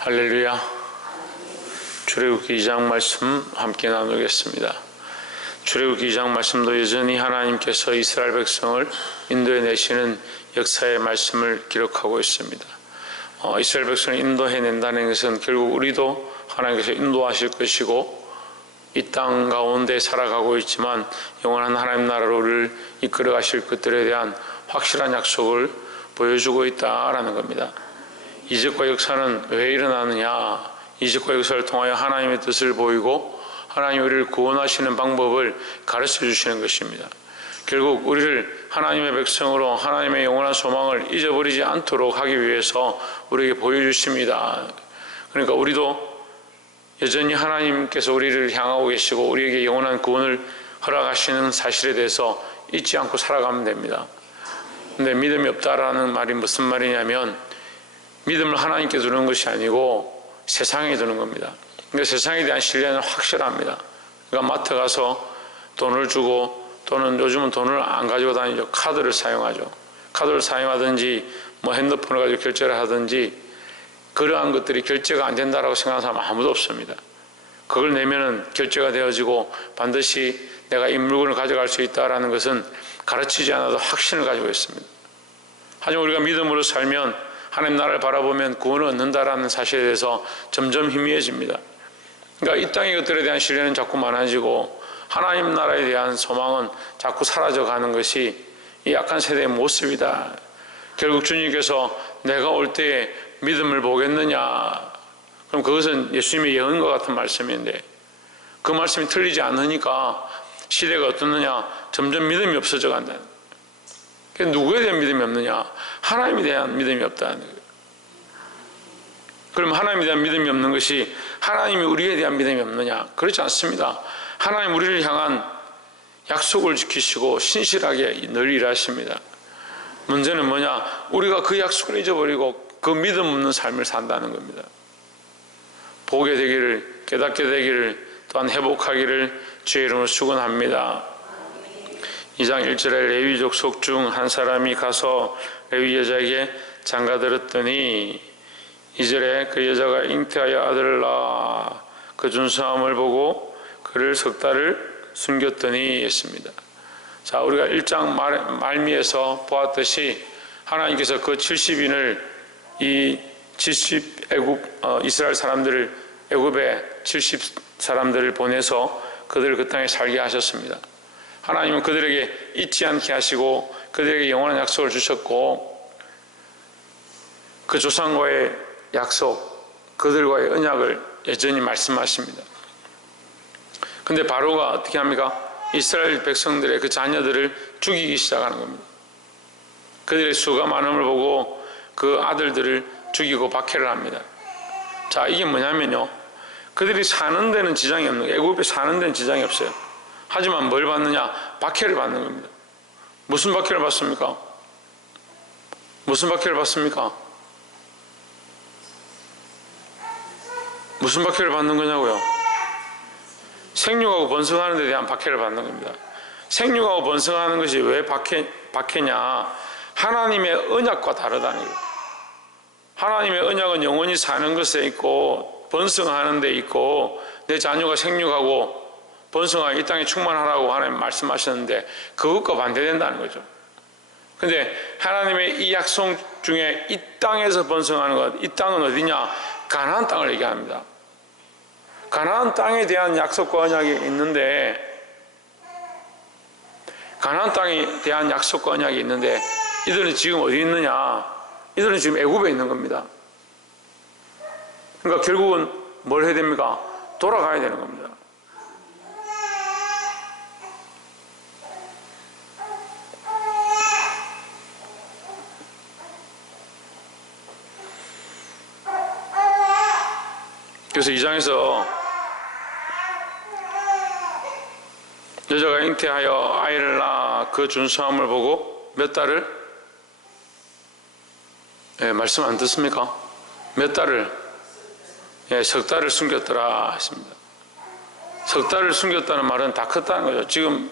할렐루야. 출애굽기 2장 말씀 함께 나누겠습니다. 출애굽기 2장 말씀도 여전히 하나님께서 이스라엘 백성을 인도해 내시는 역사의 말씀을 기록하고 있습니다. 이스라엘 백성을 인도해낸다는 것은 결국 우리도 하나님께서 인도하실 것이고 이 땅 가운데 살아가고 있지만 영원한 하나님 나라로 우리를 이끌어 가실 것들에 대한 확실한 약속을 보여주고 있다라는 겁니다. 이적과 역사는 왜 일어나느냐? 이적과 역사를 통하여 하나님의 뜻을 보이고 하나님 우리를 구원하시는 방법을 가르쳐 주시는 것입니다. 결국 우리를 하나님의 백성으로 하나님의 영원한 소망을 잊어버리지 않도록 하기 위해서 우리에게 보여주십니다. 그러니까 우리도 여전히 하나님께서 우리를 향하고 계시고 우리에게 영원한 구원을 허락하시는 사실에 대해서 잊지 않고 살아가면 됩니다. 근데 믿음이 없다라는 말이 무슨 말이냐면 믿음을 하나님께 두는 것이 아니고 세상에 두는 겁니다. 그러니까 세상에 대한 신뢰는 확실합니다. 그러니까 마트 가서 돈을 주고 또는 요즘은 돈을 안 가지고 다니죠. 카드를 사용하죠. 카드를 사용하든지 핸드폰을 가지고 결제를 하든지 그러한 것들이 결제가 안 된다라고 생각하는 사람은 아무도 없습니다. 그걸 내면은 결제가 되어지고 반드시 내가 이 물건을 가져갈 수 있다라는 것은 가르치지 않아도 확신을 가지고 있습니다. 하지만 우리가 믿음으로 살면 하나님 나라를 바라보면 구원을 얻는다라는 사실에 대해서 점점 희미해집니다. 그러니까 이 땅의 것들에 대한 신뢰는 자꾸 많아지고 하나님 나라에 대한 소망은 자꾸 사라져가는 것이 이 약한 세대의 모습이다. 결국 주님께서 내가 올 때에 믿음을 보겠느냐? 그럼 그것은 예수님의 예언과 같은 말씀인데 그 말씀이 틀리지 않으니까 시대가 어떻느냐? 점점 믿음이 없어져 간다. 누구에 대한 믿음이 없느냐? 하나님에 대한 믿음이 없다는 거예요. 그럼 하나님에 대한 믿음이 없는 것이 하나님이 우리에 대한 믿음이 없느냐? 그렇지 않습니다. 하나님 우리를 향한 약속을 지키시고 신실하게 늘 일하십니다. 문제는 뭐냐? 우리가 그 약속을 잊어버리고 그 믿음 없는 삶을 산다는 겁니다. 보게 되기를, 깨닫게 되기를, 또한 회복하기를 주의 이름으로 축원합니다. 2장 1절에 레위 족속 중 한 사람이 가서 레위 여자에게 장가들었더니 2절에 그 여자가 잉태하여 아들을 낳아 그 준수함을 보고 그를 석 달을 숨겼더니 했습니다. 자, 우리가 1장 말미에서 보았듯이 하나님께서 그 70인을 이 70 이스라엘 사람들을 애굽에 70 사람들을 보내서 그들을 그 땅에 살게 하셨습니다. 하나님은 그들에게 잊지 않게 하시고 그들에게 영원한 약속을 주셨고 그 조상과의 약속, 그들과의 언약을 여전히 말씀하십니다. 근데 바로가 어떻게 합니까? 이스라엘 백성들의 그 자녀들을 죽이기 시작하는 겁니다. 그들의 수가 많음을 보고 그 아들들을 죽이고 박해를 합니다. 자, 이게 뭐냐면요, 그들이 사는 데는 지장이 없는 거예요. 애굽에 사는 데는 지장이 없어요. 하지만 뭘 받느냐? 박해를 받는 겁니다. 무슨 박해를 받습니까? 무슨 박해를 받습니까? 무슨 박해를 받는 거냐고요? 생육하고 번성하는 데 대한 박해를 받는 겁니다. 생육하고 번성하는 것이 왜 박해냐? 하나님의 언약과 다르다는 거예요. 하나님의 언약은 영원히 사는 것에 있고 번성하는 데 있고 내 자녀가 생육하고 번성하여 이 땅에 충만하라고 하나님 말씀하셨는데 그것과 반대된다는 거죠. 근데 하나님의 이 약속 중에 이 땅에서 번성하는 것, 이 땅은 어디냐? 가나안 땅을 얘기합니다. 가나안 땅에 대한 약속과 언약이 있는데 가나안 땅에 대한 약속과 언약이 있는데 이들은 지금 어디 있느냐? 이들은 지금 애굽에 있는 겁니다. 그러니까 결국은 뭘 해야 됩니까? 돌아가야 되는 겁니다. 그래서 2장에서 여자가 잉태하여 아이를 낳아 그 준수함을 보고 몇 달을? 말씀 안 듣습니까? 몇 달을? 석 달을 숨겼더라 했습니다. 석 달을 숨겼다는 말은 다 컸다는 거죠. 지금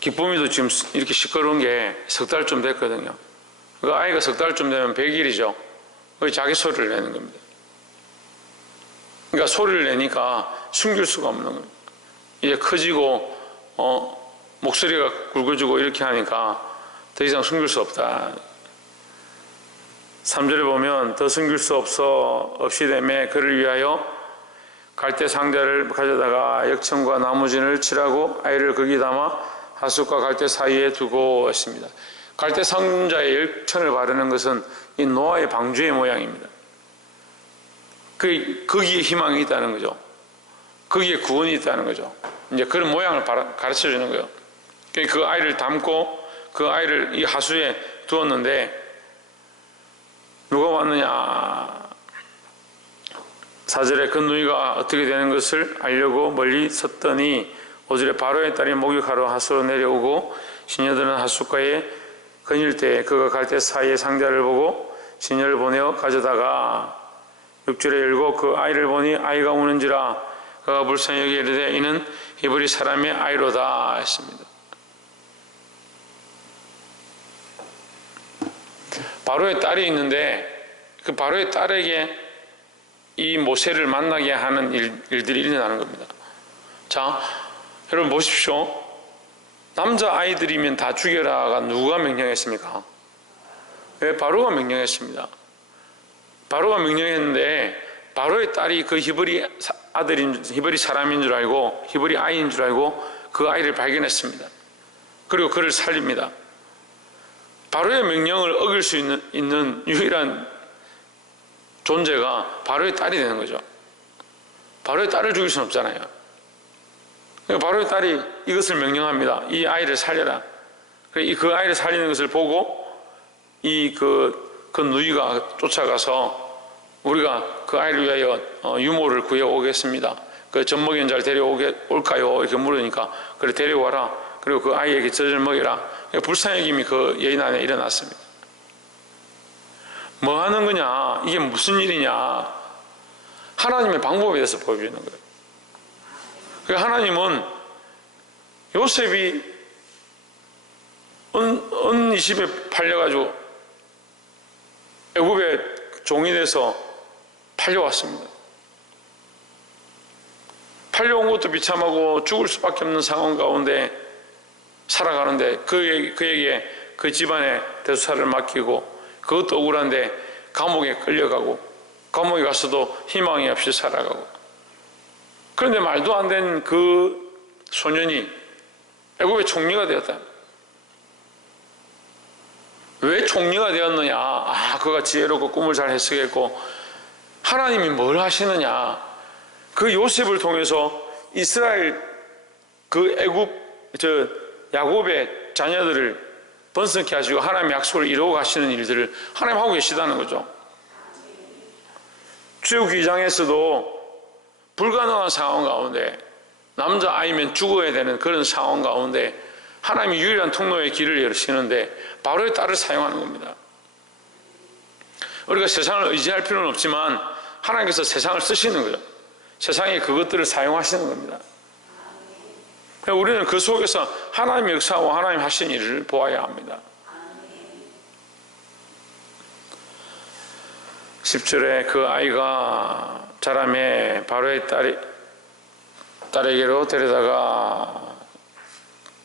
기쁨이도 지금 이렇게 시끄러운 게 석 달쯤 됐거든요. 그 아이가 석 달쯤 되면 100일이죠. 자기 소리를 내는 겁니다. 그러니까 소리를 내니까 숨길 수가 없는 겁니다. 이제 커지고 목소리가 굵어지고 이렇게 하니까 더 이상 숨길 수 없다. 3절에 보면 더 숨길 수 없이 되매 그를 위하여 갈대 상자를 가져다가 역청과 나무진을 칠하고 아이를 거기 담아 하숫과 갈대 사이에 두고 했습니다. 갈대 상자에 역청을 바르는 것은 이 노아의 방주의 모양입니다. 거기에 희망이 있다는 거죠. 거기에 구원이 있다는 거죠. 이제 그런 모양을 가르쳐 주는 거예요. 그 아이를 담고 그 아이를 이 하수에 두었는데 누가 왔느냐? 4절에 그 누이가 어떻게 되는 것을 알려고 멀리 섰더니 5절에 바로의 딸이 목욕하러 하수로 내려오고 시녀들은 하숫가에 거닐 때 그가 갈대 사이의 상자를 보고 시녀를 보내어 가져다가 6절에 열고 그 아이를 보니 아이가 우는지라 그가 불쌍히 여기에 이르되 이는 히브리 사람의 아이로다 했습니다. 바로의 딸이 있는데 그 바로의 딸에게 이 모세를 만나게 하는 일들이 일어나는 겁니다. 자, 여러분 보십시오. 남자 아이들이면 다 죽여라가 누가 명령했습니까? 왜? 바로가 명령했습니다. 바로가 명령했는데 바로의 딸이 그 히브리 사람인 줄 알고 히브리 아이인 줄 알고 그 아이를 발견했습니다. 그리고 그를 살립니다. 바로의 명령을 어길 수 있는 유일한 존재가 바로의 딸이 되는 거죠. 바로의 딸을 죽일 수는 없잖아요. 그러니까 바로의 딸이 이것을 명령합니다. 이 아이를 살려라. 그 아이를 살리는 것을 보고 그 누이가 쫓아가서 우리가 그 아이를 위하여 유모를 구해 오겠습니다. 그 젖먹이는 자를 데려올까요? 이렇게 물으니까 그래 데려와라. 그리고 그 아이에게 젖을 먹여라. 불쌍히 그 여인 안에 일어났습니다. 뭐 하는 거냐? 이게 무슨 일이냐? 하나님의 방법에 대해서 보여주는 거예요. 그러니까 하나님은 요셉이 은 20에 팔려가지고 애굽의 종이 돼서 팔려왔습니다. 팔려온 것도 비참하고 죽을 수밖에 없는 상황 가운데 살아가는데 그에게 그 집안의 대수사를 맡기고 그것도 억울한데 감옥에 끌려가고 감옥에 가서도 희망이 없이 살아가고 그런데 말도 안 된 그 소년이 애굽의 총리가 되었다. 왜 총리가 되었느냐? 그가 지혜롭고 꿈을 잘 해석했고 하나님이 뭘 하시느냐? 그 요셉을 통해서 이스라엘 그 애굽 야곱의 자녀들을 번성케 하시고 하나님의 약속을 이루어 가시는 일들을 하나님 하고 계시다는 거죠. 출애굽기 2장에서도 불가능한 상황 가운데 남자 아이면 죽어야 되는 그런 상황 가운데 하나님이 유일한 통로의 길을 열으시는데 바로의 딸을 사용하는 겁니다. 우리가 세상을 의지할 필요는 없지만 하나님께서 세상을 쓰시는 거죠. 세상에 그것들을 사용하시는 겁니다. 우리는 그 속에서 하나님의 역사하고 하나님 하신 일을 보아야 합니다. 10절에 그 아이가 자라매 바로의 딸에게로 데려다가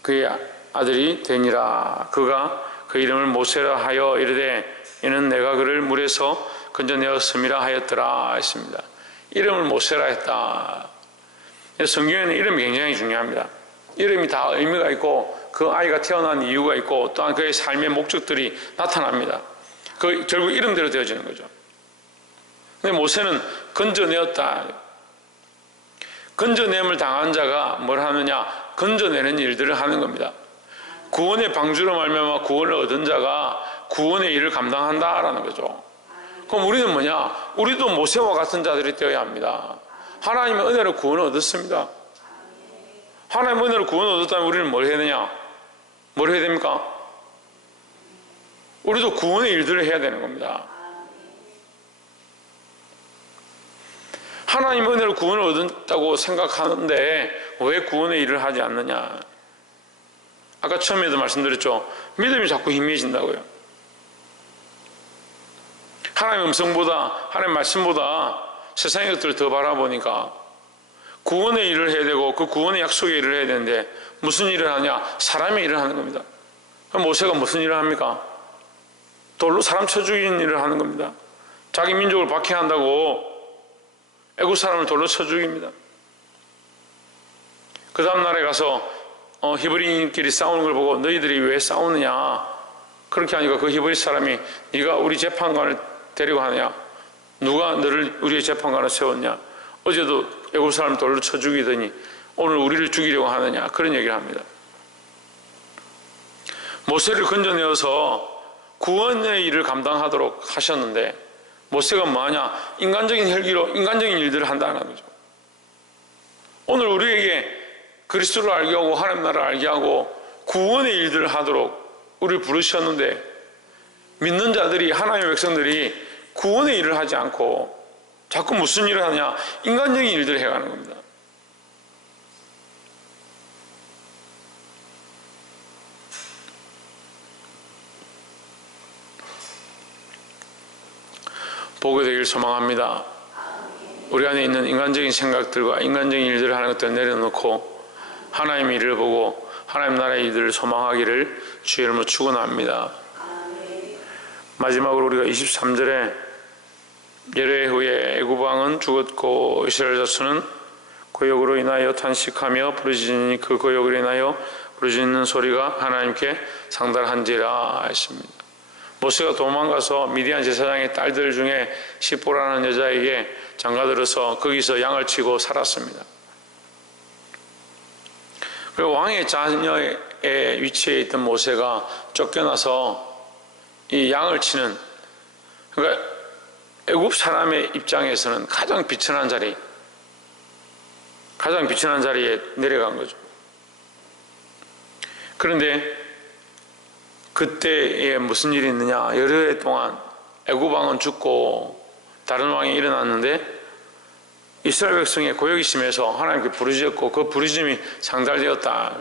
그의 아들이 되니라. 그가 그 이름을 모세라 하여 이르되 이는 내가 그를 물에서 건져내었음이라 하였더라 했습니다. 이름을 모세라 했다. 성경에는 이름이 굉장히 중요합니다. 이름이 다 의미가 있고 그 아이가 태어난 이유가 있고 또한 그의 삶의 목적들이 나타납니다. 결국 이름대로 되어지는 거죠. 근데 모세는 건져내었다. 건져냄을 당한 자가 뭘 하느냐? 건져내는 일들을 하는 겁니다. 구원의 방주로 말미암아 구원을 얻은 자가 구원의 일을 감당한다라는 거죠. 그럼 우리는 뭐냐? 우리도 모세와 같은 자들이 되어야 합니다. 하나님의 은혜로 구원을 얻었습니다. 하나님의 은혜로 구원을 얻었다면 우리는 뭘 해야 되냐? 뭘 해야 됩니까? 우리도 구원의 일들을 해야 되는 겁니다. 하나님의 은혜로 구원을 얻었다고 생각하는데 왜 구원의 일을 하지 않느냐? 아까 처음에도 말씀드렸죠. 믿음이 자꾸 희미해진다고요. 하나님의 음성보다, 하나님의 말씀보다 세상의 것들을 더 바라보니까 구원의 일을 해야 되고 그 구원의 약속의 일을 해야 되는데 무슨 일을 하냐? 사람의 일을 하는 겁니다. 그럼 모세가 무슨 일을 합니까? 돌로 사람 쳐 죽이는 일을 하는 겁니다. 자기 민족을 박해한다고 애국 사람을 돌로 쳐 죽입니다. 그 다음 날에 가서 히브리인끼리 싸우는 걸 보고 너희들이 왜 싸우느냐? 그렇게 하니까 그 히브리 사람이 네가 우리 재판관을 데리고 하느냐? 누가 너를 우리의 재판관을 세웠냐? 어제도 애국 사람 돌로 쳐 죽이더니 오늘 우리를 죽이려고 하느냐? 그런 얘기를 합니다. 모세를 건져내어서 구원의 일을 감당하도록 하셨는데 모세가 뭐하냐? 인간적인 혈기로 인간적인 일들을 한다는 거죠. 오늘 우리에게 그리스도를 알게 하고 하나님 나라를 알게 하고 구원의 일들을 하도록 우리를 부르셨는데 믿는 자들이, 하나님의 백성들이 구원의 일을 하지 않고 자꾸 무슨 일을 하냐? 인간적인 일들을 해가는 겁니다. 보게 되길 소망합니다. 우리 안에 있는 인간적인 생각들과 인간적인 일들을 하는 것들을 내려놓고 하나님의 일을 보고 하나님 나라의 일들을 소망하기를 주의 이름으로 축원합니다. 마지막으로 우리가 23절에 열회 후에 애굽 왕은 죽었고 이스라엘 자손은 고역으로 인하여 탄식하며 부르짖으니 그 고역으로 인하여 부르짖는 소리가 하나님께 상달한지라 했습니다. 모세가 도망가서 미디안 제사장의 딸들 중에 시보라는 여자에게 장가들어서 거기서 양을 치고 살았습니다. 그리고 왕의 자녀의 위치에 있던 모세가 쫓겨나서 이 양을 치는, 그러니까 애굽 사람의 입장에서는 가장 비천한 자리에 내려간 거죠. 그런데 그때에 무슨 일이 있느냐? 여러 해 동안 애굽 왕은 죽고 다른 왕이 일어났는데 이스라엘 백성의 고역이 심해서 하나님께 부르짖었고 그 부르짖음이 상달되었다.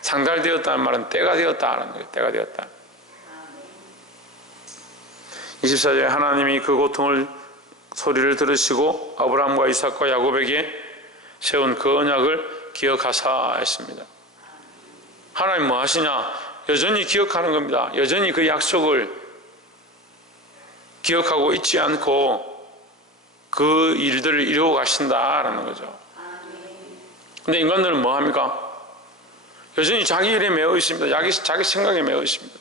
상달되었다는 말은 때가 되었다라는 거예요. 때가 되었다. 24절에 하나님이 그 고통을 소리를 들으시고 아브라함과 이삭과 야곱에게 세운 그 언약을 기억하사 했습니다. 하나님 뭐 하시냐? 여전히 기억하는 겁니다. 여전히 그 약속을 기억하고 잊지 않고 그 일들을 이루어 가신다라는 거죠. 근데 인간들은 뭐 합니까? 여전히 자기 일에 매여 있습니다. 자기 생각에 매여 있습니다.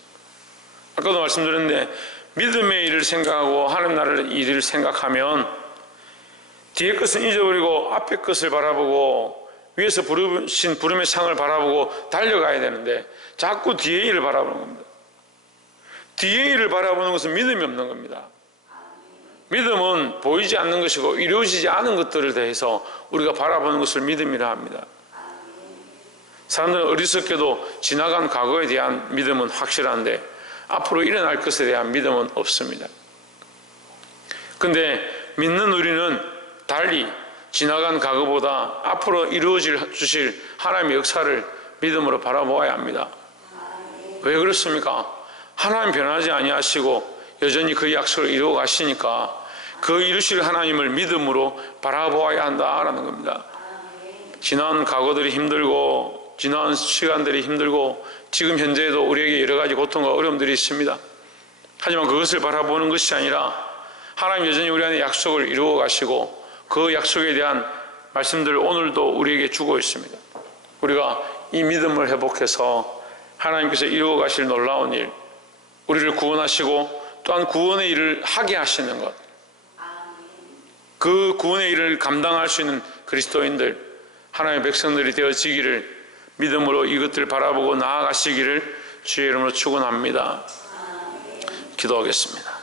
아까도 말씀드렸는데 믿음의 일을 생각하고 하나님 나라의 일을 생각하면 뒤에 것은 잊어버리고 앞에 것을 바라보고 위에서 부르신 부름의 상을 바라보고 달려가야 되는데 자꾸 뒤의 일을 바라보는 겁니다. 뒤의 일을 바라보는 것은 믿음이 없는 겁니다. 믿음은 보이지 않는 것이고 이루어지지 않은 것들을 대해서 우리가 바라보는 것을 믿음이라 합니다. 사람들은 어리석게도 지나간 과거에 대한 믿음은 확실한데 앞으로 일어날 것에 대한 믿음은 없습니다. 그런데 믿는 우리는 달리 지나간 과거보다 앞으로 주실 하나님의 역사를 믿음으로 바라보아야 합니다. 왜 그렇습니까? 하나님 변하지 아니하시고 여전히 그 약속을 이루어 가시니까 그 이루실 하나님을 믿음으로 바라보아야 한다라는 겁니다. 지난 과거들이 힘들고 지난 시간들이 힘들고 지금 현재에도 우리에게 여러 가지 고통과 어려움들이 있습니다. 하지만 그것을 바라보는 것이 아니라 하나님 여전히 우리 안에 약속을 이루어 가시고 그 약속에 대한 말씀들을 오늘도 우리에게 주고 있습니다. 우리가 이 믿음을 회복해서 하나님께서 이루어 가실 놀라운 일, 우리를 구원하시고 또한 구원의 일을 하게 하시는 것, 그 구원의 일을 감당할 수 있는 그리스도인들, 하나님의 백성들이 되어지기를 믿음으로 이것들을 바라보고 나아가시기를 주의 이름으로 축원합니다. 기도하겠습니다.